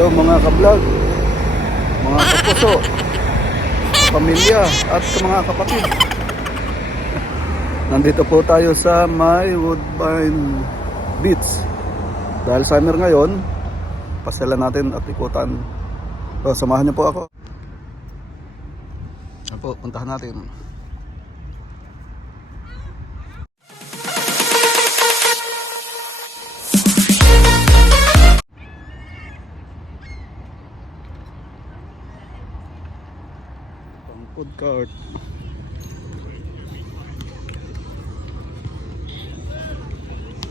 Hello mga ka-vlog, mga kapuso, pamilya at mga kapatid. Nandito po tayo sa may Woodbine Beach. Dahil summer ngayon, pasyalan natin at ikutan. So, samahan niyo po ako. Ayan po, puntahan natin. Food cart.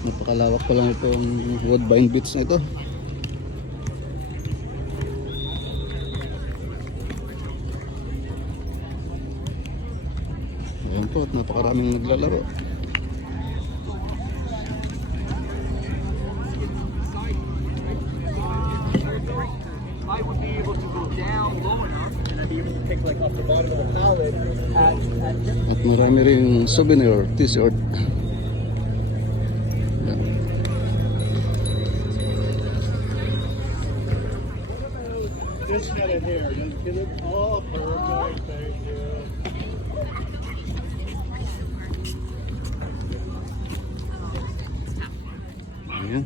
Napakalawak pa lang itong Woodbine Beach na ito. Ayan po, at napakaraming naglalaro. I would be able to go down low enough and I'd be able to pick like up the bottom of the pallet at At marami ring souvenir, t-shirt. Ayan. this guy in here. Get it all perfect. Thank you. Ayan.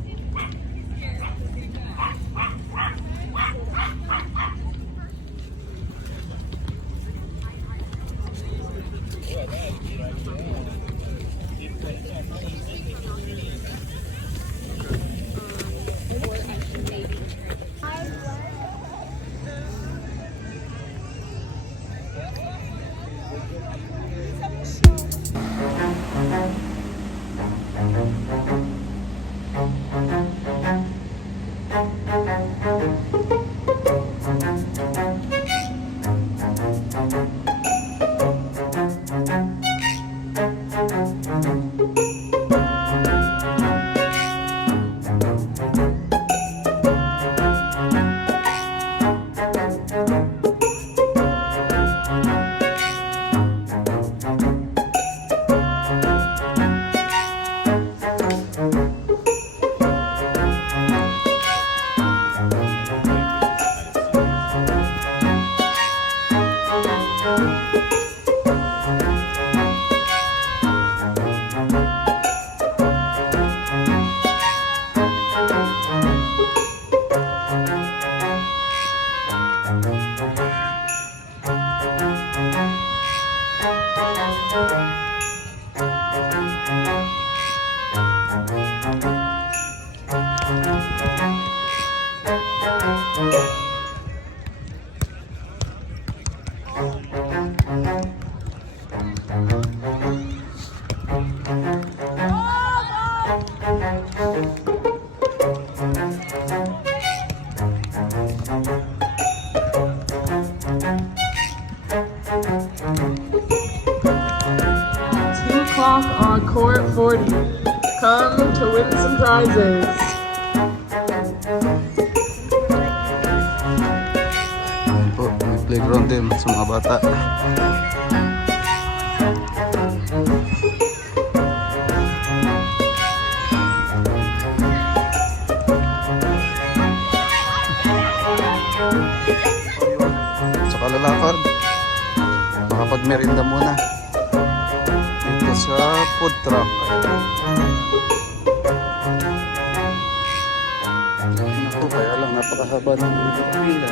On court 40. Come to win some prizes. Ayan po, may playground din sa mga bata. Sa kalalakad, makapagmerinda muna dito sa food truck. Naku, kaya lang napakahaba ng pila.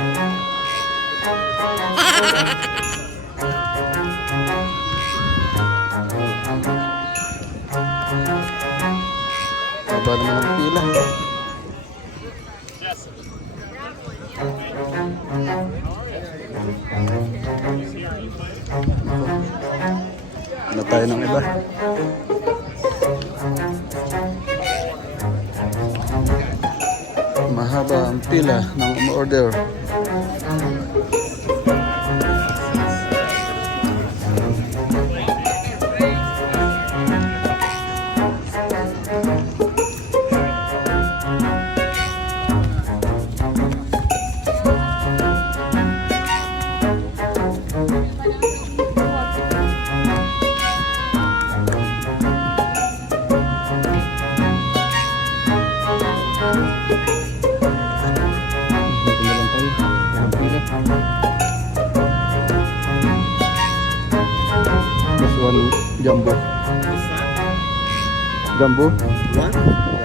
Haba naman ang pila. Ano tayo ng iba? Mahaba ang pila ng umorder. Jumbo. What's that? Jumbo. What?